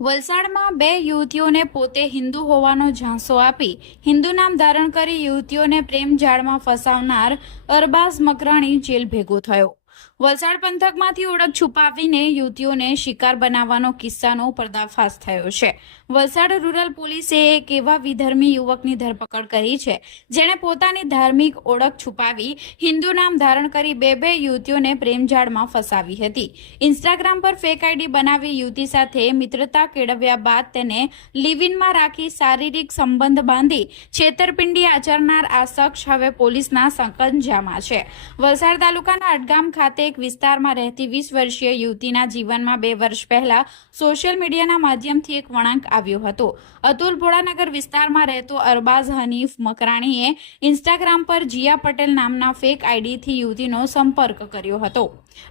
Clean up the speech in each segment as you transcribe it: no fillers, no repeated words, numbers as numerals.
વલસાડમાં બે યુવતીઓને પોતે હિન્દુ હોવાનો ઝાંસો આપી હિન્દુ નામ ધારણ કરી યુવતીઓને પ્રેમ જાળમાં ફસાવનાર અરબાઝ મકરાણી જેલ ભેગો થયો। વલસાડ પંથકમાંથી ઓળખ છુપાવીને યુવતીઓને શિકાર બનાવવાનો કિસ્સાનો પર્દાફાશ થયો છે। વલસાડ રૂરલ પોલીસે એક એવા વિધર્મી યુવકની ધરપકડ કરી છે જેણે પોતાની ધાર્મિક ઓળખ છુપાવી હિન્દુ નામ ધારણ કરી બે યુવતીઓને પ્રેમજાળમાં ફસાવી હતી। ઇન્સ્ટાગ્રામ પર ફેક આઈડી બનાવી યુવતી સાથે મિત્રતા કેળવ્યા બાદ તેને લિવ ઇનમાં રાખી શારીરિક સંબંધ બાંધી છેતરપિંડી આચરનાર આ શખ્સ હવે પોલીસના સંકંજામાં છે। વલસાડ તાલુકાના અડગામ ખાતે એક વિસ્તારમાં રહેતી 20 વર્ષીય યુવતીના જીવનમાં 2 વર્ષ પહેલા સોશિયલ મીડિયાના માધ્યમથી એક વળાંક આવ્યો હતો। અતુલ ભોળાનગર વિસ્તારમાં રહેતો અરબાઝ હનીફ મકરાણીએ ઇન્સ્ટાગ્રામ પર જીયા પટેલ નામના ફેક આઈડીથી યુવતીનો સંપર્ક કર્યો હતો।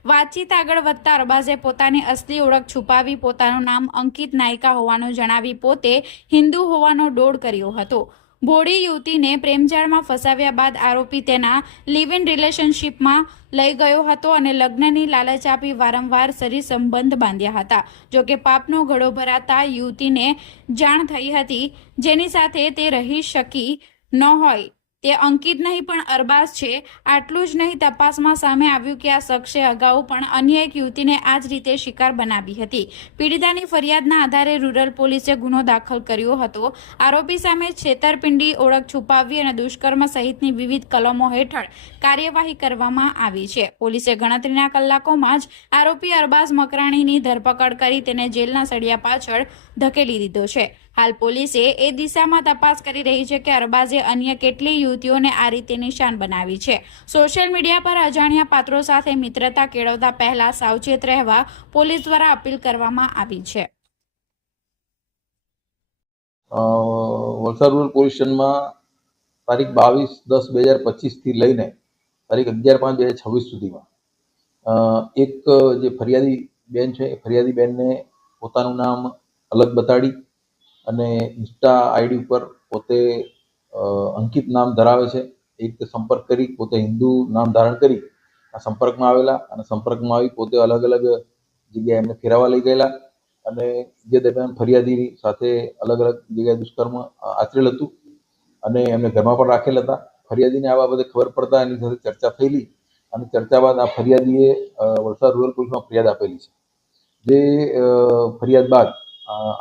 વાતચીત આગળ વધતા અરબાઝે પોતાની અસલી ઓળખ છુપાવી પોતાનું નામ અંકિત નાયકા હોવાનું જણાવી પોતે હિન્દુ હોવાનો ડોળ કર્યો હતો। ભોળી યુવતીને પ્રેમજાળમાં ફસાવ્યા બાદ આરોપી તેના લિવ ઇન રિલેશનશીપમાં લઈ ગયો હતો અને લગ્નની લાલચ આપી વારંવાર શરીર સંબંધ બાંધ્યા હતા। જોકે પાપનો ઘડો ભરાતા યુવતીને જાણ થઈ હતી, જેની સાથે તે રહી શકી ન હોય તે અંકિત નહીં પણ અરબાઝ છે। આટલું જ નહીં, તપાસમાં સામે આવ્યું કે આ શખ્સે અગાઉ પણ અન્ય એક યુવતીને આ જ રીતે શિકાર બનાવી હતી। પીડિતાની ફરિયાદના આધારે રૂરલ પોલીસે ગુનો દાખલ કર્યો હતો। આરોપી સામે છેતરપિંડી, ઓળખ છુપાવવી અને દુષ્કર્મ સહિતની વિવિધ કલમો હેઠળ કાર્યવાહી કરવામાં આવી છે। પોલીસે ગણતરીના કલાકોમાં જ આરોપી અરબાઝ મકરાણીની ધરપકડ કરી તેને જેલના સળિયા પાછળ ધકેલી દીધો છે। હાલ પોલીસે એ દિશામાં તપાસ કરી રહી છે કે અરબાઝે અન્ય કેટલી યુવતીઓને આ રીતે નિશાન બનાવી છે। સોશિયલ મીડિયા પર અજાણ્યા પાત્રો સાથે મિત્રતા કેળવતા પહેલા સાવચેત રહેવા પોલીસ દ્વારા અપીલ કરવામાં આવી છે। વલસાડ રૂરલ પોલીસ સ્ટેશનમાં તારીખ 22/10/2025 થી લઈને તારીખ 11/5/2026 સુધીમાં એક જે ફરિયાદી બેન છે એ ફરિયાદી બેનને પોતાનું નામ અલગ બતાડી અને ઇન્સ્ટા આઈડી ઉપર પોતે અંકિત નામ ધરાવે છે એ રીતે સંપર્ક કરી પોતે હિન્દુ નામ ધારણ કરી આ સંપર્કમાં આવેલા અને સંપર્કમાં આવી પોતે અલગ અલગ જગ્યાએ એમને ફેરવવા લઈ ગયેલા અને જે દરમિયાન ફરિયાદી સાથે અલગ અલગ જગ્યાએ દુષ્કર્મ આચરેલ હતું અને એમને ઘરમાં પણ રાખેલ હતા। ફરિયાદીને આ બાબતે ખબર પડતા એની સાથે ચર્ચા થયેલી અને ચર્ચા બાદ આ ફરિયાદીએ વલસાડ રૂરલ પોલીસમાં ફરિયાદ આપેલી છે। જે ફરિયાદ બાદ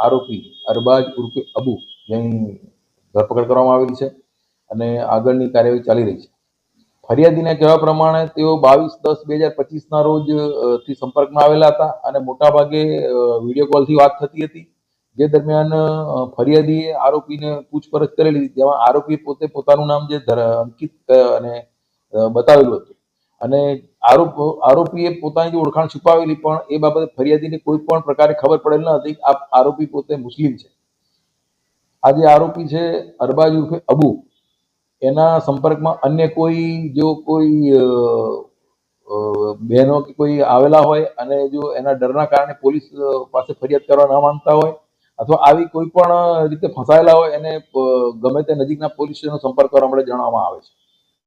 આરોપી અરબાઝ ઉર્ફે અબુ જેની ધરપકડ કરવામાં આવેલી છે અને આગળની કાર્યવાહી ચાલી રહી છે। ફરિયાદીના કહેવા પ્રમાણે તેઓ 22/10/2025 રોજ થી સંપર્કમાં આવેલા હતા અને મોટાભાગે વિડીયો કોલથી વાત થતી હતી। જે દરમિયાન ફરિયાદીએ આરોપીને પૂછપરછ કરેલી, જેમાં આરોપી પોતે પોતાનું નામ જે અંકિત અને બતાવેલું હતું અને આરોપીએ પોતાની જે ઓળખાણ છુપાવેલી પણ એ બાબતે ફરિયાદીને કોઈ પણ પ્રકારે ખબર પડેલ ન હતી। આ આરોપી પોતે મુસ્લિમ છે। આ જે આરોપી છે અરબાઝ ઉર્ફે અબુ, એના સંપર્કમાં અન્ય કોઈ બહેનો કે કોઈ આવેલા હોય અને જો એના ડરના કારણે પોલીસ પાસે ફરિયાદ કરવા ન માંગતા હોય અથવા આવી કોઈ પણ રીતે ફસાયેલા હોય એને ગમે તે નજીકના પોલીસ સ્ટેશનનો સંપર્ક કરવા માટે જણાવવામાં આવે છે।